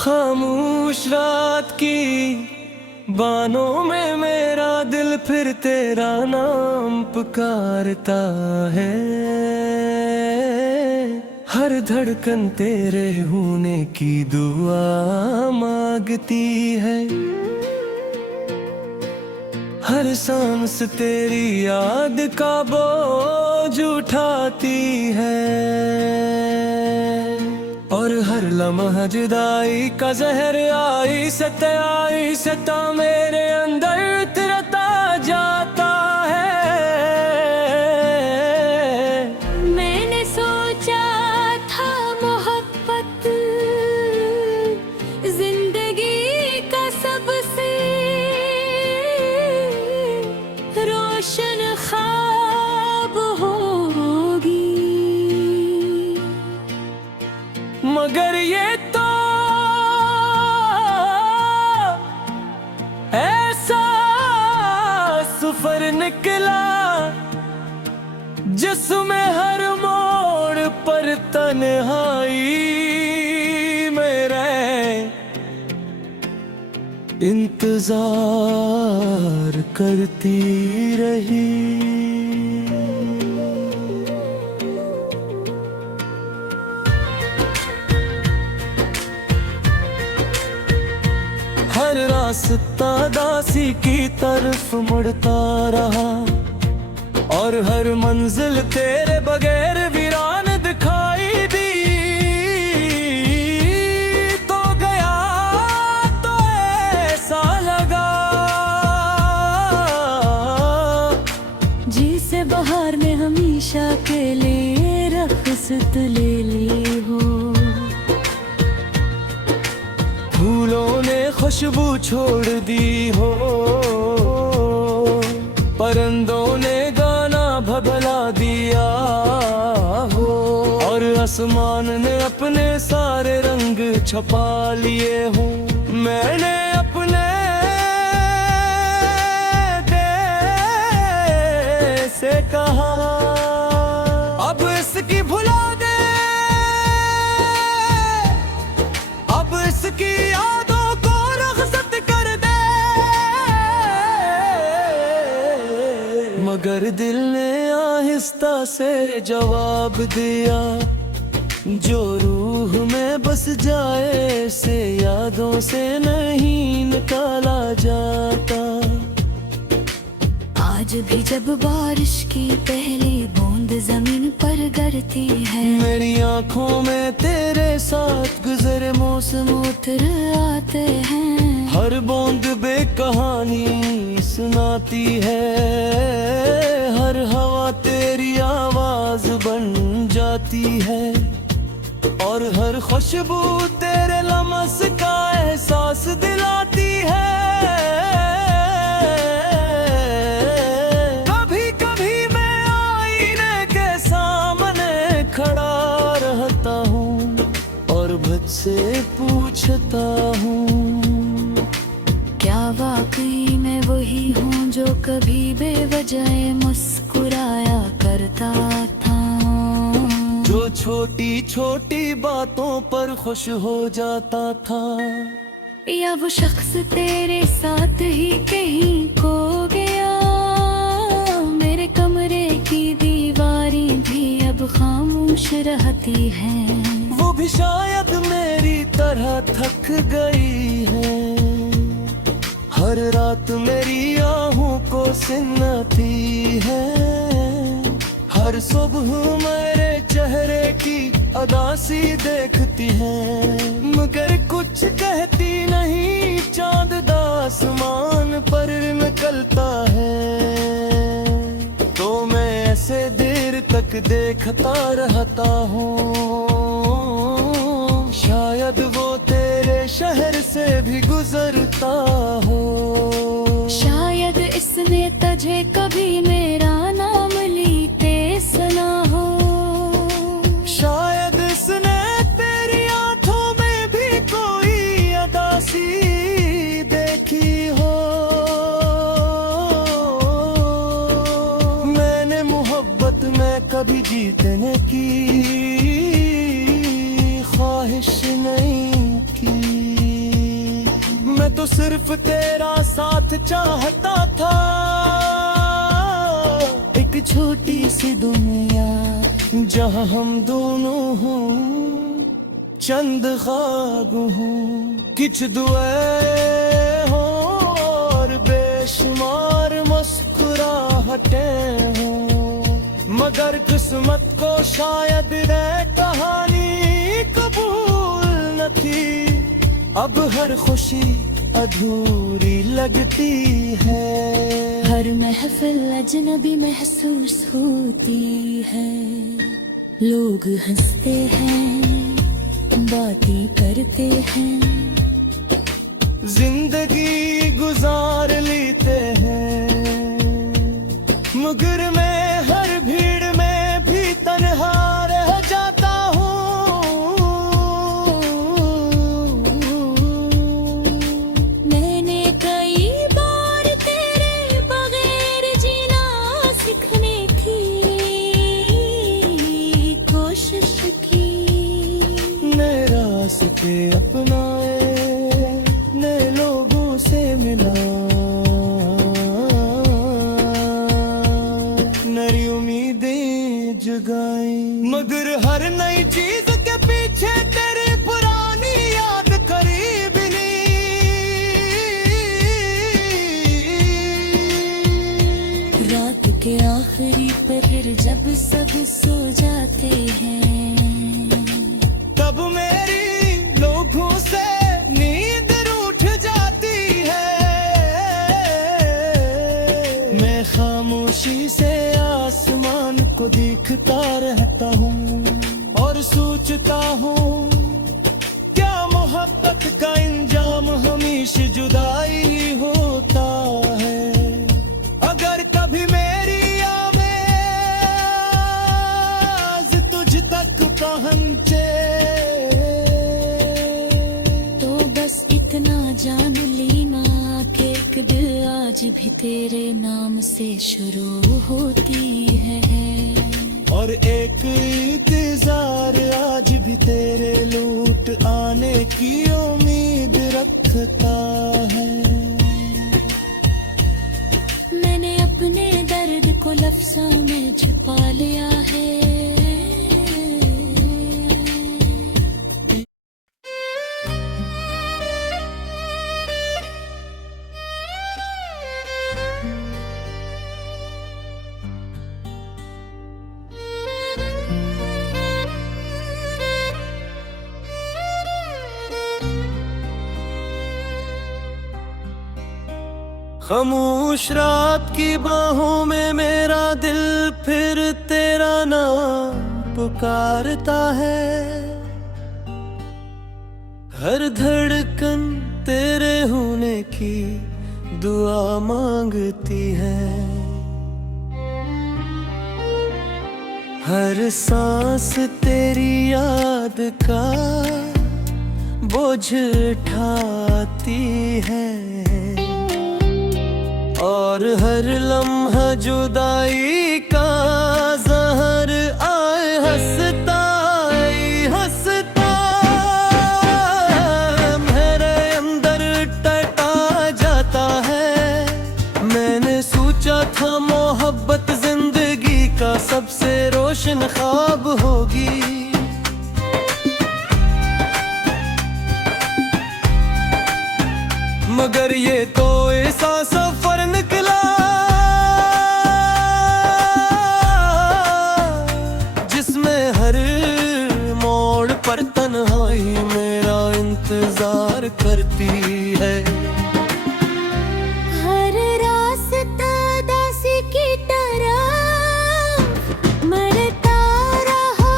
खामोश रात की बानों में मेरा दिल फिर तेरा नाम पुकारता है। हर धड़कन तेरे होने की दुआ मांगती है। हर सांस तेरी याद का बोझ उठाती है। और हर लम्हा जुदाई का जहर आई सता मेरे अंदर उतरता जाता है। मैंने सोचा था मोहब्बत जिंदगी का सबसे रोशन ख्वाब होगी, मगर ये तो ऐसा सफर निकला जिसमें हर मोड़ पर तन्हाई मेरे इंतजार करती रही। हर रास्ता दासी की तरफ मुड़ता रहा और हर मंजिल तेरे बगैर वीरान दिखाई दी। तो गया तो ऐसा लगा जिसे बाहर ने हमेशा के लिए रख्सत ले ली हो। फूलों ने खुशबू छोड़ दी हो, परिंदों ने गाना भबला दिया हो, और आसमान ने अपने सारे रंग छपा लिए हो। मैंने अपने दिल से कहा अब इसकी भुला दे, अब इसकी यादों को रख्सत कर दे। मगर दिल ने आहिस्ता से जवाब दिया, जो रूह में बस जाए से यादों से नहीं निकाला जाता। आज भी जब बारिश की पहली बूंद जमीन पर गिरती है, मेरी आंखों में तेरे साथ गुजरे मौसम उतर आते हैं। हर बूंद बेकहानी सुनाती है, हर हवा तेरी आवाज बन जाती है, और हर खुशबू तेरे लमस का एहसास दिलाती है। कभी कभी मैं आईने के सामने खड़ा रहता हूँ और खुद से पूछता हूँ, क्या वाकई मैं वही हूँ जो कभी बेवजह मुस्कुराया करता था, जो छोटी छोटी बातों पर खुश हो जाता था। या वो शख्स तेरे साथ ही कहीं खो गया, मेरे कमरे की दीवारें भी अब खामोश रहती हैं। वो भी शायद मेरी तरह थक गई है, हर रात मेरी आहों को सिन्नती है, हर सुबह मेरे चेहरे की अदासी देखती है, मगर कुछ कहती नहीं। चांद आसमान पर निकलता है तो मैं ऐसे देर तक देखता रहता हूँ। शायद वो तेरे शहर से भी गुजरता हो, शायद इसने तुझे कभी मेरा नाम लेते सुना हो, शायद इसने तेरी आंखों में भी कोई अदासी देखी हो। मैंने मोहब्बत में कभी जीतने की ख्वाहिश नहीं की। तो सिर्फ तेरा साथ चाहता था। एक छोटी सी दुनिया जहाँ हम दोनों हों, चंद ख्वाब हों, कुछ दुआएं हों और बेशुमार मुस्कुराहटें हों। मगर किस्मत को शायद ये कहानी कबूल न थी। अब हर खुशी अधूरी लगती है। हर महफिल अजनबी महसूस होती है। लोग हंसते हैं, बातें करते हैं, जिंदगी गुजार लेते हैं। मगर मैं हर भीड़ में भी तन्हा रह जाता हूँ। मैंने कई बार तेरे बगैर जीना सीखने की कोशिश की। नए रास्ते अपनाए, नए लोगों से मिला, नई उम्मीदें जगाई। मगर हर नई चीज के पीछे तेरी पुरानी याद करीब नहीं। रात के आखिरी पहर जब सब सो जाते हैं, तब मेरी लोगों से नींद रूठ जाती है। मैं खामोशी से आसमान को देखता रहता हूँ और सोचता हूँ, क्या मोहब्बत का इंजाम हमेशा जुदाई होता है। अगर कभी मेरी आवाज़ तुझ तक पहुँचे तो बस इतना जान लेना कि एक दिल आज भी तेरे नाम से शुरू होती है। और एक इंतजार आज भी तेरे लौट आने की उम्मीद रखता है। मैंने अपने दर्द को लफ्ज़ों में छुपा लिया है। खामोश रात की बाहों में मेरा दिल फिर तेरा नाम पुकारता है। हर धड़कन तेरे होने की दुआ मांगती है। हर सांस तेरी याद का बोझ उठाती है। और हर लम्हा जुदाई का जहर आए हंसता मेरे अंदर टटा जाता है। मैंने सोचा था मोहब्बत जिंदगी का सबसे रोशन ख्वाब होगी, मगर ये तो ऐसा सफर निकला जिसमें हर मोड़ पर तन्हाई मेरा इंतजार करती है। हर रास्ता दासी की तरह मरता रहा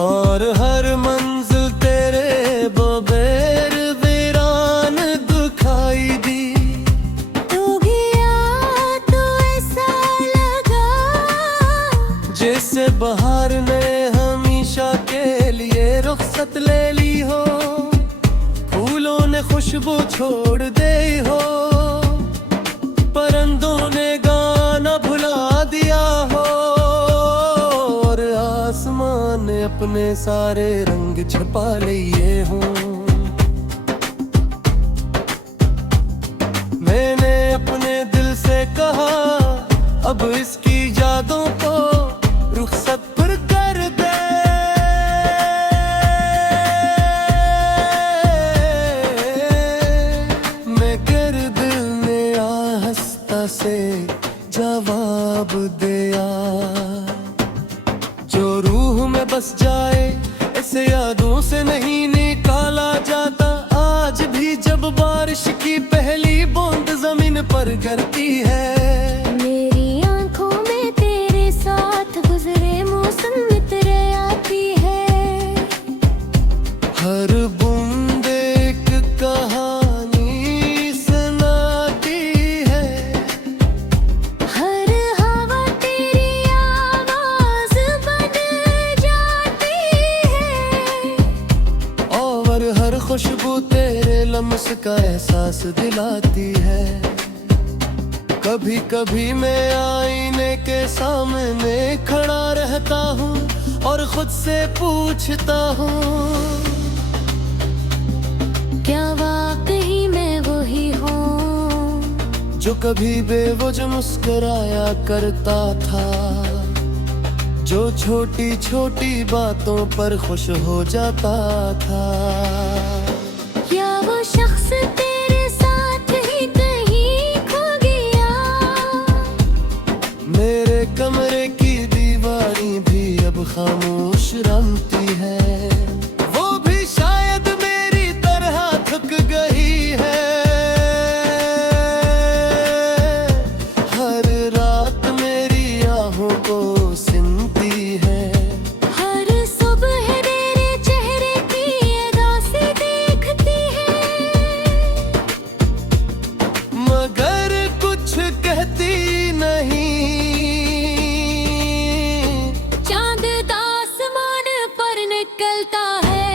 और हर मंजिल तेरे बगैर वीरान दुखाई दी। तू गया तो ऐसा लगा जैसे बहार ने हमेशा के लिए रुखसत ले ली हो। फूलों ने खुशबू छोड़ दे हो, परंदों ने गाना भुला दिया हो। और आसमान ने अपने सारे रंग छुपा लिए हों। कहा अब इसकी यादों को रुखसत फिर कर दे। मैं कर दिल ने आहिस्ता से जवाब दिया, जो रूह में बस जाए ऐसे यादों से नहीं निकाला जाता। आज भी जब बारिश की पहली बूंद जमीन पर गिरती है, मेरी आंखों में तेरे साथ गुजरे मौसम मित्र आती है। हर बूंद एक कहानी सुनाती है, हर हवा तेरी आवाज बन जाती है, और हर खुशबू तेरे लम्स का एहसास दिलाती है। कभी कभी मैं आईने के सामने खड़ा रहता हूँ और खुद से पूछता हूँ, क्या वाकई मैं वही हूँ जो कभी बेवजह मुस्कुराया करता था, जो छोटी छोटी बातों पर खुश हो जाता था। या वो शख्स तेरे साथ ही कहीं खो गया, मेरे कमरे की दीवारें भी अब खामोश रमती है, वो भी शायद मेरी तरह थक गई है। हर रात मेरी आहों को सिमती है, हर सुबह तेरे चेहरे की अदा से देखती है, मगर कुछ कहती नहीं। चांद आसमान पर निकलता है,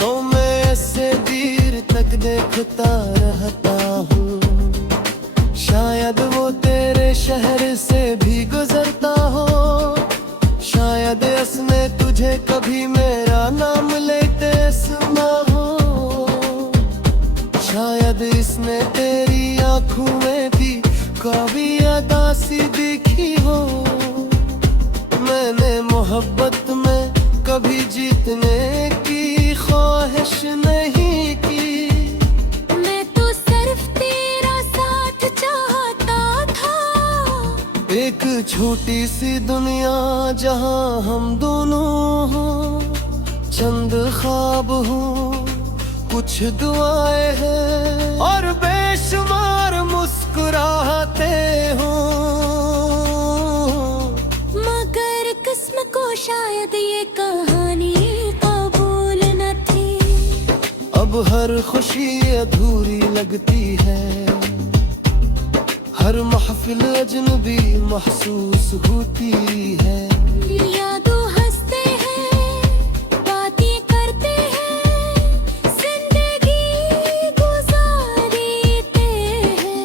तो मैं ऐसे देर तक देखता रहता हूँ, शायद वो तेरे शहर से भी गुजरता हो, शायद इसने तुझे कभी मेरा नाम लेते सुना हो, शायद इसने तेरी आंखों में भी कभी अदासी दिखी हो। मैंने मोहब्बत में कभी जीतने की ख्वाहिश नहीं की, मैं तो सिर्फ तेरा साथ चाहता था। एक छोटी सी दुनिया जहां हम दोनों हों, चंद ख्वाब हों, कुछ दुआएं हैं और बेशुमार मुस्कुराते हों। मगर किस्म को शायद ये कहानी कबूल न थी, अब हर खुशी अधूरी लगती है, हर महफिल अजनबी महसूस होती है। यादों हंसते हैं, बातें करते हैं, जिंदगी गुजारते हैं,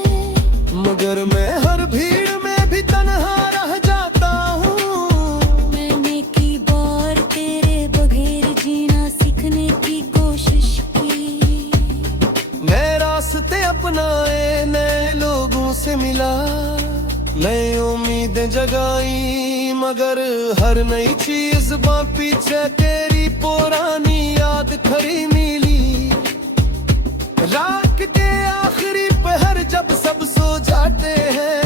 मगर मैं हर भीड़ में भी तन्हा रह जाता हूँ। मैंने की बार तेरे बगैर जीना सीखने की कोशिश की, नए रास्ते अपनाए, नए लोगों से मिला, नई उम्मीदें जगाई, मगर हर नई चीज पीछे तेरी पुरानी याद खड़ी मिली। रात के आखिरी पहर जब सब सो जाते हैं,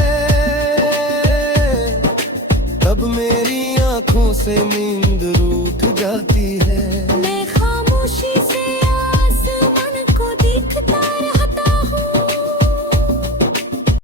तब मेरी आंखों से नींद रूठ